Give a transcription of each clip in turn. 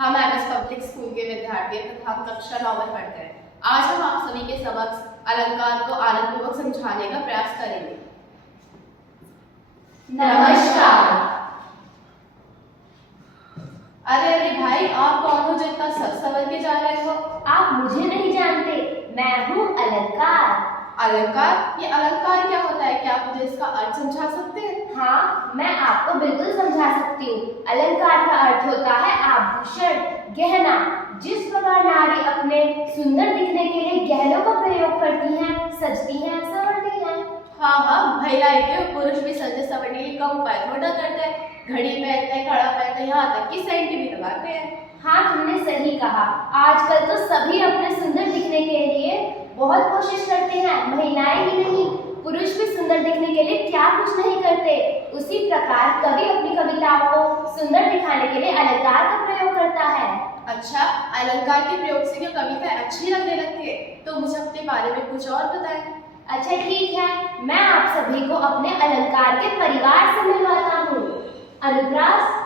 हम MS public school के विद्यार्थी तथा कक्षा 9 में पढ़ते हैं। आज हम आप सभी के समक्ष अलंकार को आनंदपूर्वक समझाने का प्रयास करेंगे। नमस्कार। अरे अरे भाई, आप कौन हो जो इतना सवर के जा रहे हो? आप मुझे नहीं जानते, मैं हूँ अलंकार। अलंकार? ये अलंकार क्या होता है? क्या आप मुझे इसका अर्थ समझा सकते हैं? हाँ, मैं आपको बिल्कुल समझा सकती हूँ। अलंकार का अर्थ होता है आभूषण, गहना। जिस प्रकार नारी अपने सुंदर दिखने के लिए गहनों का प्रयोग करती हैं, सजती हैं, संवरती हैं। हाँ, महिलाएं के पुरुष भी सजने संवरने के कम उपाय थोड़ा करते हैं। घड़ी पहनते हैं, कड़ा पहनते हैं, यहाँ तक कि सेंट भी लगाते हैं। हाँ, तुमने सही कहा। आजकल तो सभी अपने सुंदर दिखने के लिए बहुत कोशिश करते हैं। महिलाएं ही नहीं, पुरुष भी सुंदर दिखने के लिए क्या कुछ नहीं करते। उसी प्रकार कवि अपनी कविताओं को सुंदर दिखाने के लिए अलंकार का प्रयोग करता है। अच्छा, अलंकार के प्रयोग से क्या कविता अच्छी लगने लगती है? तो मुझे अपने बारे में कुछ और बताएं। अच्छा ठीक है, मैं आप सभी को अपने अलंकार के परिवार से मिलवाता हूँ। अनुप्रास।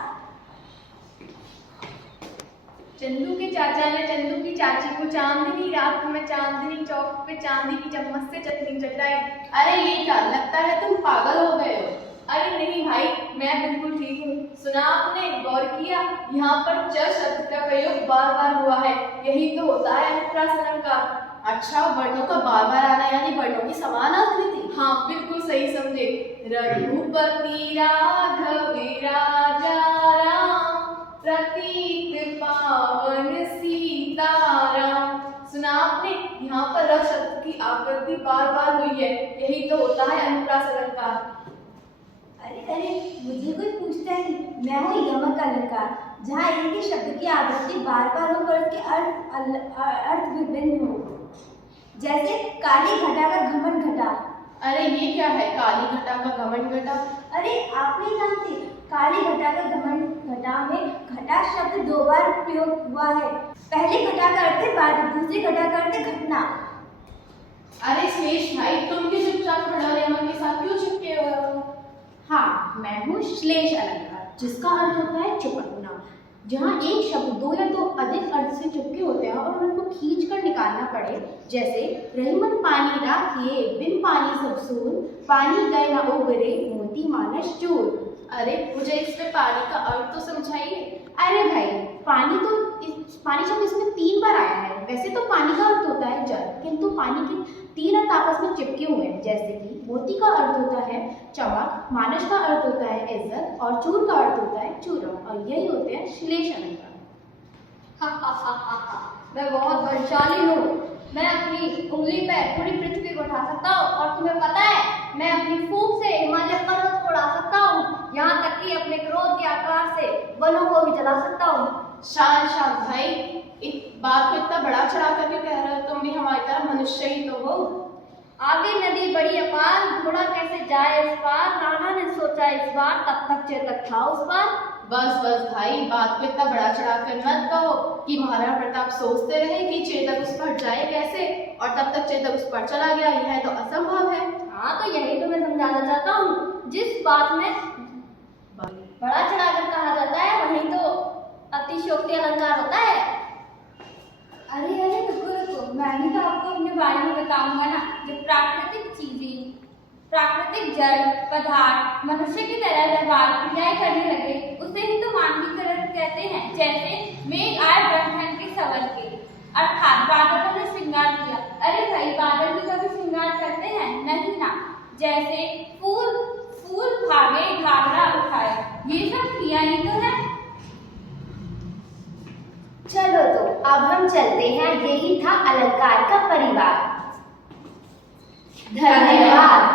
चंदू के चाचा ने चंदू की चाची को चांदनी रात में चांदनी चौक पे चांदी की चम्मच से चटनी चटाई। अरे ये क्या, लगता है तुम पागल हो गए हो। अरे नहीं भाई, मैं बिल्कुल ठीक हूँ। सुना आपने, गौर किया, यहाँ पर च शब्द का प्रयोग बार बार हुआ है। यही तो होता है अनुप्रास अलंकार। अच्छा, वर्णों का बार बार आना यानी वर्णों की समान आकृति। हाँ, बिल्कुल सही समझे। रघुपति राघव राजा राम, प्रतीक पावन सीताराम। सुना आपने, यहाँ पर र शब्द की आकृति बार बार हुई है। यही तो होता है अनुप्रास अलंकार। अरे मुझे कोई पूछता ही नहीं। मैं हूँ यमक अलंकार, जहाँ एक ही शब्द की आवृत्ति बार बार हो पर उसके अर्थ विभिन्न हो। जैसे काली घटा का घमंड घटा। अरे ये क्या है, काली घटा का घमंड घटा? अरे आप नहीं जानते, काली घटा का घमंड घटा में घटा शब्द 2 बार प्रयोग हुआ है। पहले घटा का अर्थ है बात, दूसरी घटा का अर्थ है घटना। अरे श्लेष भाई, तुम भी चुपचाप खड़ा यमक के साथ क्यों चिपके हुए हो? हाँ, मैं हूँ श्लेष अलंकार, जिसका अर्थ होता है चिपकना। जहाँ एक शब्द 2 या 2 अधिक अर्थ से चिपके होते हैं और उनको खींच कर निकालना पड़े। जैसे रहीमन पानी राखिए, बिन पानी सब सून, पानी गए ना उबरे, मोती मानस चूर। अरे मुझे इसमें पानी का अर्थ तो समझाइए। अरे भाई, पानी शब्द इसमें 3 बार आया है। वैसे तो पानी का अर्थ होता है जल, किंतु पानी के 3 अर्थ आपस में चिपके हुए हैं। जैसे कि मोती का अर्थ होता है चमक, मानस का अर्थ होता है इज्जत और चूर का अर्थ होता है चूरन। और यही होते हैं श्लेष अलंकार। मैं बहुत बलशाली हूँ। मैं अपनी उंगली पे पूरी पृथ्वी को उठा सकता हूँ। और तुम्हें पता है, मैं अपनी फूंक से हिमालय पर्वत को उड़ा सकता हूँ। यहाँ तक कि अपने क्रोध के आकार से वनों को भी जला सकता हूँ। शांत भाई, इस बात को इतना बड़ा चढ़ा कर क्यों कह रहे हो? तुम भी हमारी तरह मनुष्य ही तो हो। आगे नदी बड़ी अपार, घोड़ा कैसे जाए उस पार, नाना ने सोचा इस बार, तब तक चेतक था उस पार। बस भाई, बात को इतना बड़ा चढ़ा कर मत कहो कि महाराणा प्रताप सोचते रहे कि चेतक उस पर जाए कैसे और तब तक चेतक उस पर चला गया। यह तो असंभव है। हाँ, तो यही तो मैं समझाना चाहता हूँ। जिस बात में बड़ा चढ़ाकर कहा जाता है, वहीं तो अतिशयोक्ति अलंकार होता है। अरे रुको, मैं भी तो आपको अपने बारे में बताऊंगा ना। जो प्राकृतिक चीजें, प्राकृतिक जड़ पदार्थ मनुष्य की तरह व्यवहार क्रियाएं करने लगे, उसे ही तो मानवीकरण कहते हैं। जैसे मेघ आए ब्रह्मांड के सवल के, अर्थात बादलों ने श्रृंगार किया। अरे भाई, बादल भी कभी श्रृंगार करते हैं? नहीं ना। जैसे फूल भागे घाघरा उठाया, ये सब क्रिया ही तो है। चलो तो अब हम चलते हैं। यही था अलंकार का परिवार। धन्यवाद।